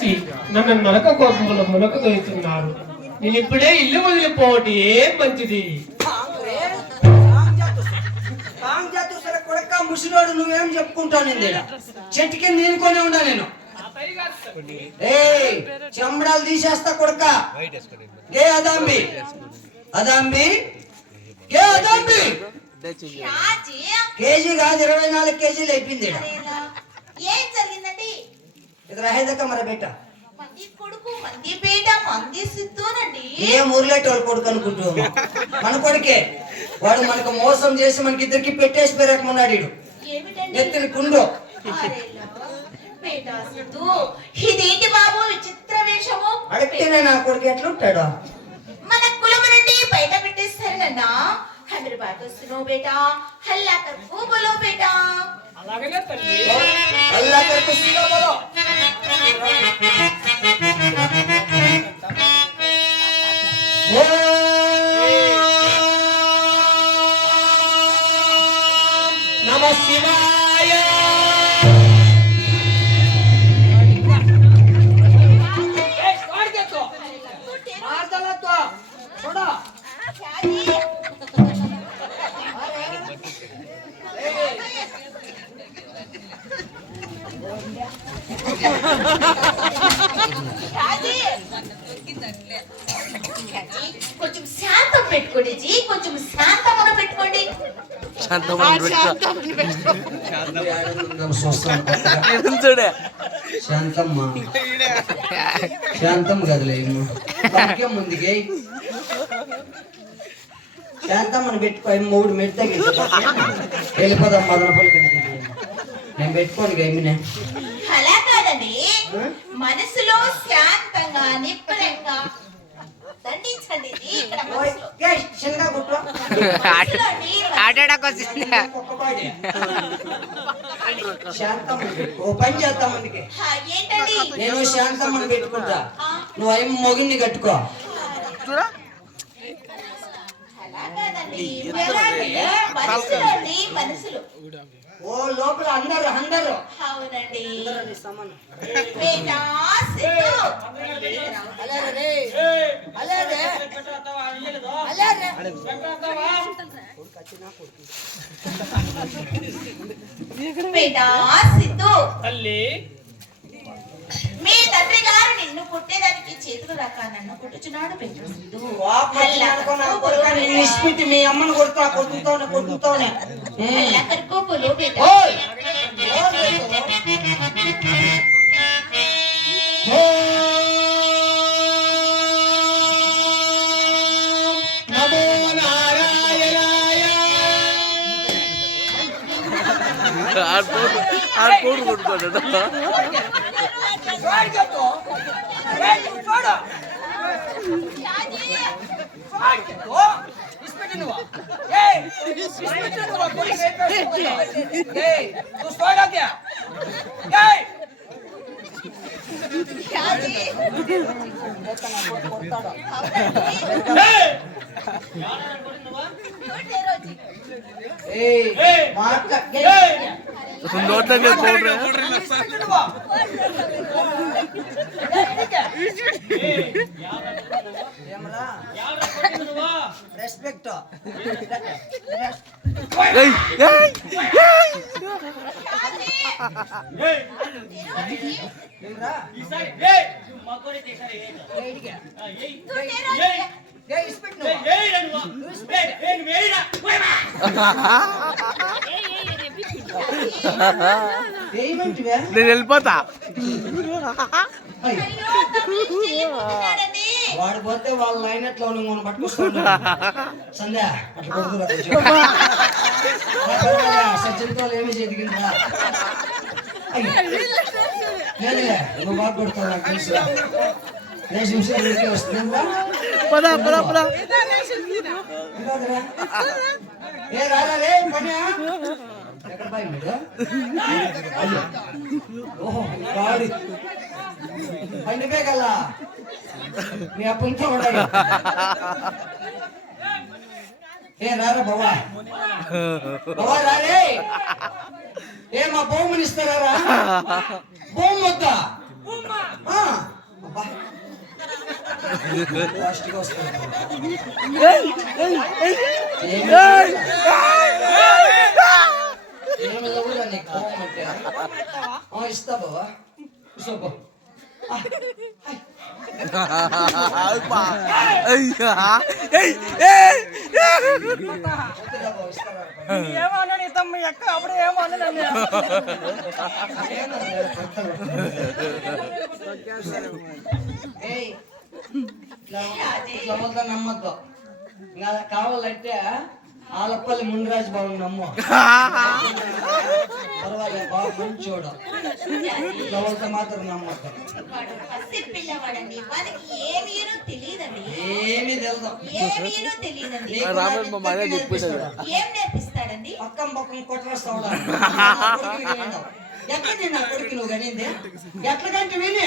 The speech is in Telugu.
చేసి నన్ను నరక కోపంలో మునకదోస్తున్నారు. నేను ఇప్పుడే ఇల్లు వదిలిపోవటి ఏం మంచిది. కొడక ముసిలోడు నువ్వేం చెప్పుకుంటావు? నేను చెట్టుకి నీనుకొని ఉండా నేను. చెంబడాలు తీసేస్తా కొడక. గే అదాంబి అదాంబి గే అదాంబి. కేజీ కాదు 24 కేజీలు అయిపోయింది. ఏం జరిగిందండి? ఇక్కడ హైదక్క మరి బెట్ట మంది కొడుకు మంది పేట మంది సిద్ధునండి. ఏ ఊర్లేట వాళ్ళు కొడుకు అనుకుంటూ మన కొడుకే. వాడు మనకు మోసం చేసి మనకి ఇద్దరికి పెట్టేసి పెరగమన్నాడు. ఎత్తిన కుండు ఇదేంటి బాబు విచిత్ర వేషము? అడిగితేనే నా కొడుకు ఎట్లుంటాడు? మన కులము నుండి బయట పెట్టేస్తారన్నా. హండ్రెడ్ బాత్ వస్తున్నావు బేటా, హల్లా కర్కు బోలో బేటా. అలాగనే తల్లి. అల్లా కర్కు సిగా బోలో. నమః శివాయ. కొంచెం శాంతం పెట్టుకోండి జీ, కొంచెం శాంతమును పెట్టుకోండి. శాంతమ్మ శాంతం కదలే ముందుకే శాంతమ్మని పెట్టుకో. మూడు మెట్టు వెళ్ళిపోదాం మదనపల్లి. నేను పెట్టుకోను గమ్మినే. అలా కాదండి, మనసులో శాంతంగా నిబ్బరంగా దండించండి. ఏంటండి? నేను శాంతమ్మని పెట్టుకుంటా, నువ్వు అయ్యి మొగిన్ని కట్టుకో. అలా కాదండి, మనసులోని మనసులు. ఓ లోపల అందరు అందరు. అవునండి. మీ తండ్రి గారు నిన్ను పుట్టేదానికి చేతులు రాక నన్ను పుట్టుచున్నాడు. నిష్పిటి మీ అమ్మను కొడుతా కొట్టుతోనే కొట్టుతోనే. కోడు కొట్టుకోడు. నోట్లే పౌడర్ రెస్పెక్ట్. నేను వెళ్ళిపోతా. వాడు పోతే వాళ్ళ లైనట్లో మనం పట్టుకొస్తాడు. సంధ్య అట్లా కొడుతురా సజ్జంతో ఏమీ చేదిగిందా? లేదులే నువ్వు బాగా కొడతావు నాకు తెలుసు. నిమిషాలు వస్తుందా? ఏ రారా రే పని ఎక్కడ పై మీద ఓహో గాడి పైనవే కల్లా మీ అప్పంతో ఉండాలి. ఏ రారా బావా బావా రారే. ఏ మా భూమిని ఇస్తారా? భూమి వద్దా? ఫాస్ట్ గా వస్తాడు. ఏమి లేవురా నీకు కోపం అంటే? ఇస్తా బావా, కూర్చోపో. ఏమన్నా నీ తమ్మి ఎక్క అప్పుడు ఏమన్నా నన్ను ఇట్లా నమ్మద్దు. ఇంకా కావాలంటే ఆలపల్లి మునిరాజు బాబు నమ్ము, పర్వాలేదు, బాగా మంచోడు. ఇట్లా మాత్రం నమ్మద్దు. వాడు పసి పిల్లవాడండి, వాడికి ఏమీనూ తెలియదండి. ఏమీ తెలుదు. ఏమీనూ తెలియదండి. ఏం నేర్పిస్తాడండి? పక్కం కొట్టేస్తావు. ఎక్కడ నా కొడుకు నువ్వు కనింది? ఎట్లకంటే విని